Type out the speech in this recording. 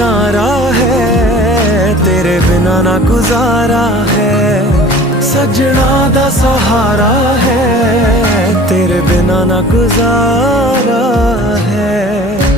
किनारा है, तेरे बिना ना गुजारा है। सजना दा सहारा है, तेरे बिना ना गुजारा है।